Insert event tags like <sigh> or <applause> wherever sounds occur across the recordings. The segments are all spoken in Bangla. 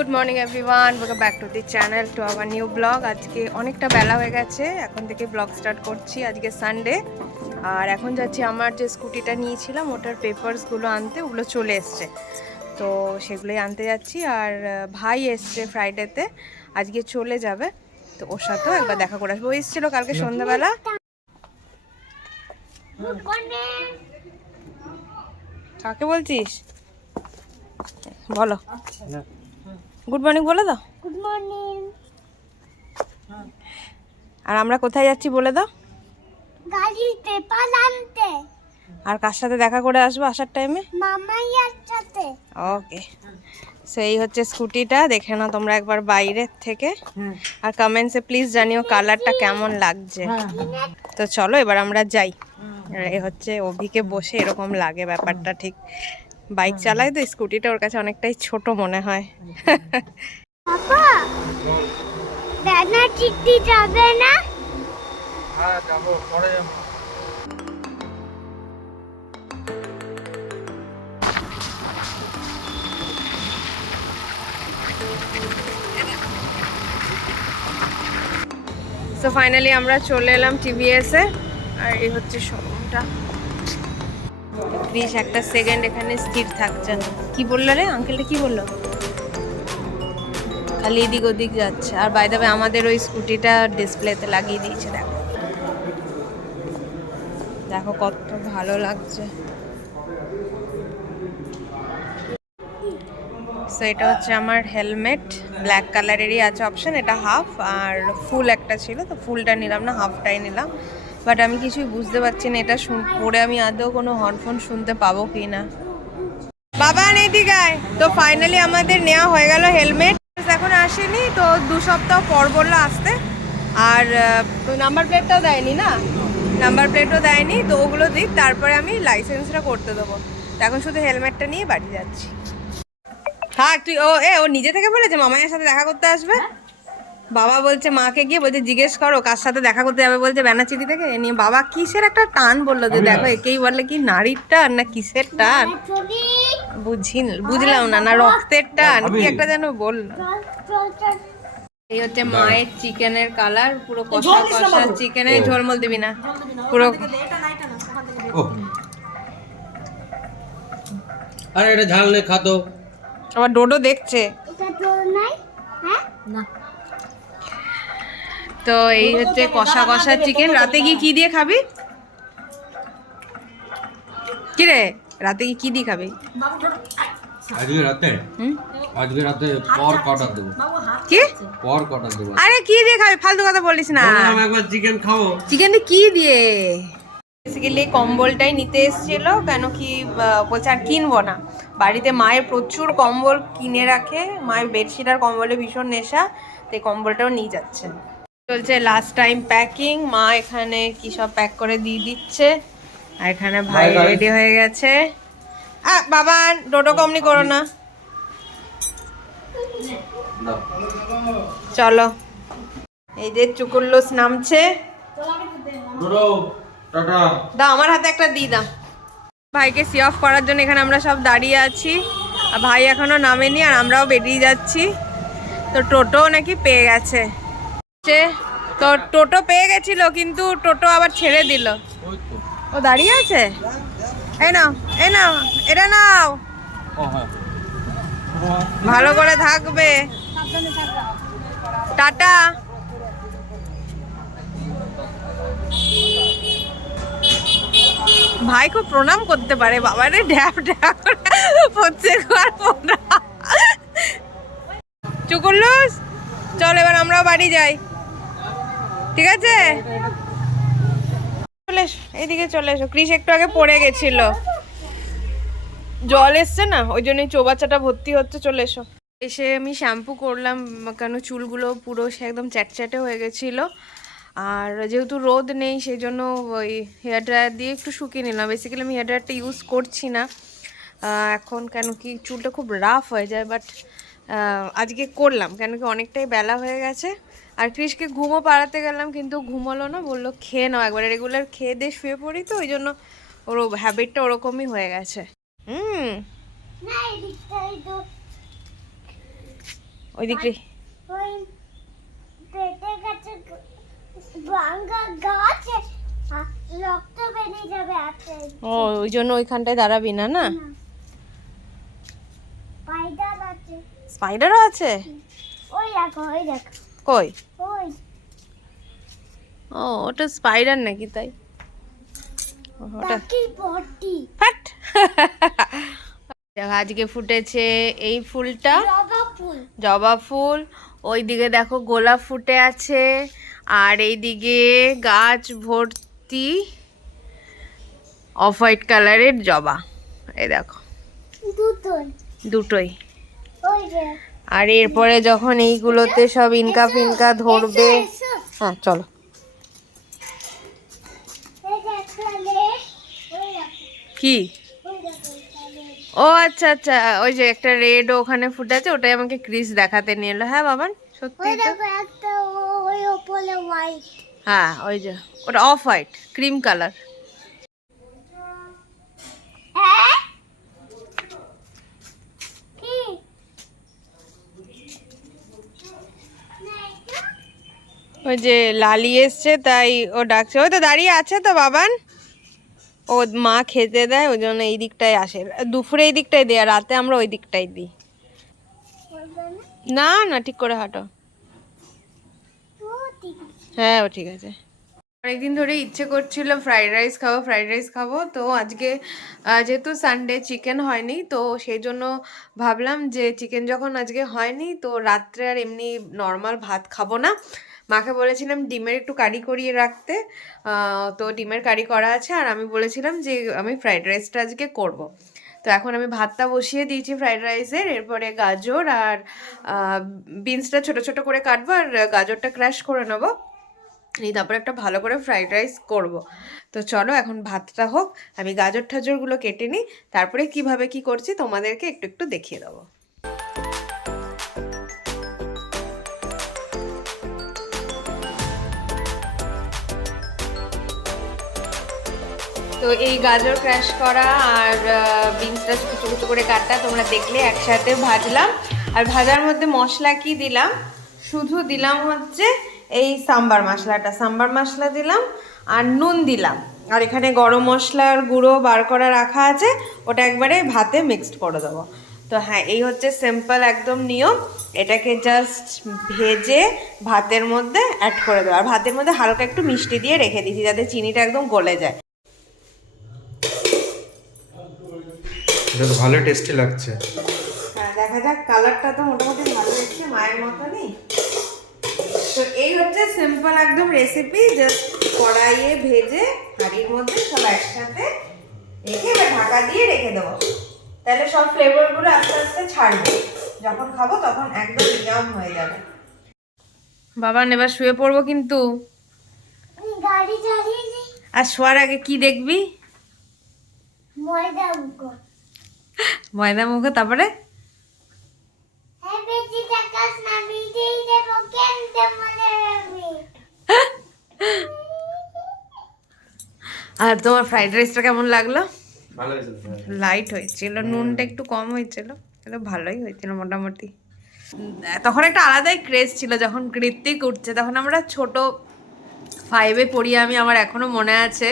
Good morning everyone welcome back to the channel to our new vlog আজকে অনেকটা বেলা হয়ে গেছে এখন থেকে ব্লগ স্টার্ট করছি আজকে সানডে আর এখন যাচ্ছি আমার যে স্কুটিটা নিয়েছিলাম ওটার পেপার্সগুলো আনতে ওগুলো চলে এসছে। তো সেগুলোই আনতে যাচ্ছি আর ভাই এসছে ফ্রাইডেতে আজকে চলে যাবে। তো ওর সাথেও একবার দেখা করে আসব। ও এসেছিল কালকে সন্ধ্যাবেলা। কাকে বলছিস? বলো। গুড মর্নিং বলে দাও। গুড মর্নিং আর আমরা কোথায় যাচ্ছি বলে দাও। গাড়ির পেপার আনতে আর কার সাথে দেখা করে আসব আসার টাইমে মামাইয়ার সাথে। ওকে সো এই হচ্ছে স্কুটিটা দেখে নাও তোমরা একবার বাইরের থেকে। আর কমেন্টসে প্লিজ জানিও কালারটা কেমন লাগছে। তো চলো এবার আমরা যাই। আর এ হচ্ছে অভিকে বসে এরকম লাগে ব্যাপারটা ঠিক? বাইক চালায় তো স্কুটিটা ওর কাছে অনেকটাই ছোট মনে হয়। চিঠি যাবে না? সো ফাইনালি আমরা চলে এলাম টিভিএসে আর এই হচ্ছে শোরুমটা। প্লিজ একটা সেকেন্ড এখানে স্থির থাকছে। কি বলল রে? আঙ্কেলটা কি বলল? খালি এদিক ওদিক যাচ্ছে। আর বাই দাবে আমাদের ওই স্কুটিটা ডিসপ্লেতে লাগিয়ে দিয়েছে, দেখো। দেখো কত ভালো লাগছে। সো এটা হচ্ছে আমার হেলমেট ব্ল্যাক কালারেরই আছে অপশন এটা হাফ আর ফুল একটা ছিল, তো ফুলটা নিলাম না হাফটাই নিলাম। বাট আমি কিছুই বুঝতে পারছি না এটা পরে আমি আদৌ কোনো হরফোন শুনতে পাবো কি না। বাবা এইদিকে আয় তো ফাইনালি আমাদের নেওয়া হয়ে গেল হেলমেট এখন আসেনি তো দু সপ্তাহ পর বলল আসতে। আর নাম্বার প্লেটটাও দেয়নি না? নাম্বার প্লেটও দেয়নি তো ওগুলো দিই তারপরে আমি লাইসেন্সটা করতে দেবো। তো এখন শুধু হেলমেটটা নিয়ে বাড়ি যাচ্ছি। হ্যাঁ তুই ও এ ও নিজে থেকে বলেছে মামাইয়ের সাথে দেখা করতে আসবে? বাবা বলছে মাকে গিয়ে বলছে জিজ্ঞেস করো কার সাথে দেখা করতে যাবে? বলছে ব্যানাচিটি থেকে? নিয়ে বাবা কিসের একটা টান বলল যে দেখো একেই বলে কি নারীর টান না কিসের টান? ছবি বুঝি বুঝলাম না না রক্তের টান কি একটা যেন বলল। এই হচ্ছে মায়ের চিকেনের কালার পুরো কষা কষা চিকেনে ঝোলমল দিবি না পুরো আরে এটা ঝাল নেই খাতো আবার ডোডো দেখছে। এটা তোর নাই হ্যাঁ? তো এই হচ্ছে কষা কষা চিকেন রাতে গিয়ে কি দিয়ে খাবি? কি রে রাতে গিয়ে কি দিয়ে খাবি? আজকে রাতে? হুম? আজকে রাতে পর কটার দেবো? কি? পর কটার দেবো? আরে কি দিয়ে খাবি? ফালতু কথা বলিস না। বললাম একবার চিকেন খাব। চিকেন দিয়ে কি দিয়ে? বেসিক্যালি কম্বলটাই নিতে এসেছিল কেন কি বলছে আর কিনবো না। বাড়িতে মায়ের প্রচুর কম্বল কিনে রাখে। মায়ের বেডশিট আর কম্বলে ভীষণ নেশা তো এই কম্বলটাও নিয়ে যাচ্ছে। চলছে লাস্ট টাইম প্যাকিং মা এখানে কি সব প্যাক করে দিয়ে দিচ্ছে। আর এখানে ভাই রেডি হয়ে গেছে। বাবা ডোডো কমনি করো না। চলো। এই যে চুকুল্লুস নামছে। দা আমার হাতে একটা দি দাও। ভাইকে সি অফ করার জন্য এখানে আমরা সব দাঁড়িয়ে আছি। আর ভাই এখনও নামেনি আর আমরাও বেরিয়ে যাচ্ছি। তো টোটো নাকি পেয়ে গেছে। সে- তো টোটো পেয়ে গেছিল, কিন্তু টোটো আবার ছেড়ে দিল। ও দাঁড়িয়ে আছে? এই নাও এই নাও, এটা নাও। ভালো করে থাকবে। টাটা। ভাই খুব প্রণাম করতে পারে, বাবারে ড্যাপ ড্যাপ প্রত্যেক বার প্রণাম চুকুল্লুস, চল এবার আমরাও বাড়ি যাই। ঠিক আছে? চলে এসো এইদিকে চলে এসো। ক্রিস একটু আগে পড়ে গেছিল। জল এসছে না? ওই জন্যই চৌবাচ্চাটা ভর্তি হচ্ছে, চলে এসো। এসে আমি শ্যাম্পু করলাম, কেন চুলগুলো পুরো সে একদম চ্যাটচ্যাটে হয়ে গেছিল। আর যেহেতু রোদ নেই সেই জন্য ওই হেয়ার ড্রায়ার দিয়ে একটু শুকিয়ে নিলাম। বেসিক্যালি আমি হেয়ার ড্রায়ারটা ইউজ করছি না। এখন কেন কি চুলটা খুব রাফ হয়ে যায় বাট আজকে করলাম। কেন কি অনেকটাই বেলা হয়ে গেছে। আর ক্রিসকে ঘুমও পাড়াতে গেলাম কিন্তু ঘুমালো না বলল খেয়ে নাও একবারে রেগুলার খেয়ে দিয়ে শুয়ে পড়ি তো ওই জন্য ওর হ্যাবিটটা ওরকমই হয়ে গেছে। হুম। না এদিকটা এই তো ওই দিকটাই ওই পেটে গেছে ভাঙ্গা গাছ আ, রক্ত বেরিয়ে যাবে আছে ও ওই জন্য ওইখানটায় দাঁড়াবি না না? স্পাইডারও আছে? ওই দেখো ওই দেখো। কই? ও ওটা স্পাইডার নাকি তাই? ওটা ফাট <laughs> দেখো আজকে ফুটেছে এই ফুলটা। জবা ফুল। ওই দিকে দেখো গোলাপ ফুটে আছে। আর এইদিকে গাছ ভর্তি অফ হোয়াইট কালারের জবা। এই দেখো। দুটোই। দুটোই। আর এরপরে যখন এইগুলোতে সব ইনকা ফিনকা ধরবে। হ্যাঁ চলো কি। ও আচ্ছা আচ্ছা ওই যে একটা রেড ওখানে ফুটে আছে ওটাই আমাকে ক্রিস দেখাতে নিয়ে এলো হ্যাঁ বাবান সত্যি হ্যাঁ ওই যে ওটা অফ হোয়াইট ক্রিম কালার হ্যাঁ কি না, এটা? ওই যে লালি এসছে তাই ও ডাকছে। ওই তো দাঁড়িয়ে আছে তো বাবান। ও মা খেতে দেয় ওই জন্য এই দিকটায় আসে। দুপুরে এই দিকটায় দেয় আর রাতে আমরা ওই দিকটাই দিই। না? না ঠিক করে হাঁটো। হ্যাঁ ও ঠিক আছে। অনেকদিন ধরে ইচ্ছে করছিল ফ্রাইড রাইস খাব ফ্রাইড রাইস খাব। তো আজকে যেহেতু সানডে চিকেন হয়নি, তো সেই জন্য ভাবলাম যে চিকেন যখন আজকে হয়নি, তো রাত্রে আর এমনি নর্মাল ভাত খাব না। মাকে বলেছিলাম ডিমের একটু কারি করিয়ে রাখতে। তো ডিমের কারি করা আছে, আর আমি বলেছিলাম যে আমি ফ্রাইড রাইসটা আজকে করব। তো এখন আমি ভাতটা বসিয়ে দিয়েছি ফ্রাইড রাইসের এরপরে গাজর আর বিনসটা ছোট ছোট করে কাটবো, আর গাজরটা ক্র্যাশ করে নেব। এই তারপরে একটা ভালো করে ফ্রাইড রাইস করব। তো চলো এখন ভাতটা হোক, আমি গাজর ঠাজরগুলো কেটে নিই, তারপরে কীভাবে কি করছি তোমাদেরকে একটু একটু দেখিয়ে দেবো। তো এই গাজর ক্র্যাশ করা আর বিনসটা কুচো কুচো করে কাটা তোমরা দেখলে একসাথে ভাজলাম। আর ভাজার মধ্যে মশলা কি দিলাম? শুধু দিলাম হচ্ছে এই সাম্বার মশলাটা। সাম্বার মশলা দিলাম আর নুন দিলাম। আর এখানে গরম মশলার গুঁড়ো বার করা রাখা আছে ওটা একবারে ভাতে মিক্সড করে দেবো। তো হ্যাঁ এই হচ্ছে সিম্পল একদম নিয়ম। এটাকে জাস্ট ভেজে ভাতের মধ্যে অ্যাড করে দেবো। আর ভাতের মধ্যে হালকা একটু মিষ্টি দিয়ে রেখে দিয়েছি যাতে চিনিটা একদম গলে যায়। ভালো টেস্টি লাগছে। হ্যাঁ দেখা যাক কালারটা তো মোটামুটি ভালো এসছে মায়ের মতনই। তো এই হচ্ছে সিম্পল একদম রেসিপি জাস্ট কড়াইয়ে ভেজে হাঁড়ির মধ্যে সব একসাথে রেখে এবার ঢাকা দিয়ে রেখে দেবো। তাহলে সব ফ্লেভারগুলো আস্তে আস্তে ছাড়বে। যখন খাব তখন একদম ইয়াম হয়ে যাবে। বাবা এবার শুয়ে পড়ব কিন্তু। আর শোয়ার আগে কি দেখবি? ময়দা মুখো। ময়দা মুখো তারপরে হ্যাঁ বেশি টাকাস না মিটেই দেবো কেনতে মনে রাখবি আর তোমার ফ্রাইড রাইসটা কেমন লাগল? লাইট হয়েছিল নুনটা একটু কম হয়েছিল কিন্তু ভালোই হয়েছিল মোটামুটি। তখন একটা আলাদাই ক্রেজ ছিল যখন কৃত্তিক উঠছে তখন আমরা ছোট ফাইভে পড়ি আমি আমার এখনও মনে আছে।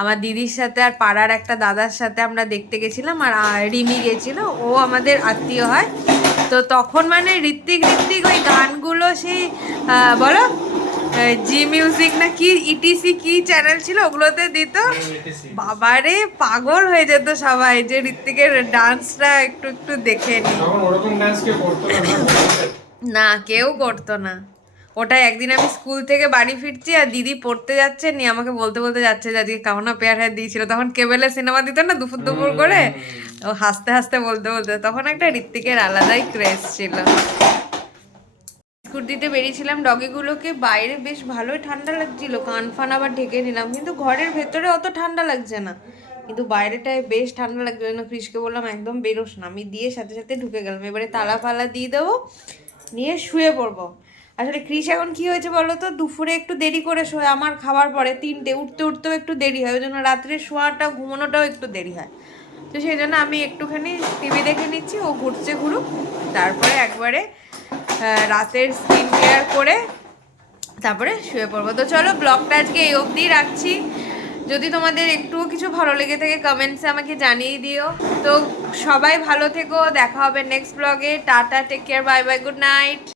আমার দিদির সাথে আর পাড়ার একটা দাদার সাথে আমরা দেখতে গেছিলাম আর রিমি গেছিল ও আমাদের আত্মীয় হয়। তো তখন মানে ঋত্বিক ঋত্বিক ওই গানগুলো সেই বলো? জি মিউজিক না কি ইটিসি কি চ্যানেল ছিল ওগুলোতে দিত? বাবারে পাগল হয়ে যেত সবাই যে ঋত্বিকের ডান্সটা একটু একটু দেখে না। না? কেউ করতো না। ওটা একদিন আমি স্কুল থেকে বাড়ি ফিরছি আর দিদি পড়তে যাচ্ছে নিয়ে আমাকে বলতে বলতে যাচ্ছে যে আজকে কামনা পেয়ার হ্যাঁ দিয়েছিল। তখন কেবেলে সিনেমা দিত না দুপুর দুপুর করে? ও হাসতে হাসতে বলতে বলতে তখন একটা ঋত্বিকের আলাদাই ক্রেজ ছিল। বিস্কুট দিতে বেরিয়েছিলাম, ডগিগুলোকে বাইরে বেশ ভালোই ঠান্ডা লাগছিল, কান ফান আবার ঢেকে নিলাম, কিন্তু ঘরের ভেতরে অত ঠান্ডা লাগছে না। কিন্তু বাইরেটায় বেশ ঠান্ডা লাগছে জন্য ক্রিসকে বললাম, একদম বেরোস না। আমি দিয়ে সাথে সাথে ঢুকে গেলাম, এবারে তালা ফালা দিয়ে দেবো, নিয়ে শুয়ে পড়ব। আসলে ক্রিস এখন কি হয়েছে বলো তো? দুপুরে একটু দেরি করে শোয়, আমার খাবার পরে তিনটে, উঠতে, উঠতেও একটু দেরি হয়, ওই জন্য রাত্রে শোয়াটা, ঘুমানোটাও একটু দেরি হয়। তো সেই জন্য আমি একটুখানি টিভি দেখে নিচ্ছি, ও ঘুরছে ঘুরুক, তারপরে একবারে রাতের স্কিন কেয়ার করে তারপরে শুয়ে পড়ব। তো চলো ব্লগটা আজকে এই অবধি রাখছি। যদি তোমাদের একটু কিছু ভালো লেগে থাকে কমেন্টসে আমাকে জানিয়ে দিও। তো সবাই ভালো থেকো, দেখা হবে নেক্সট ব্লগে tata take care bye bye good night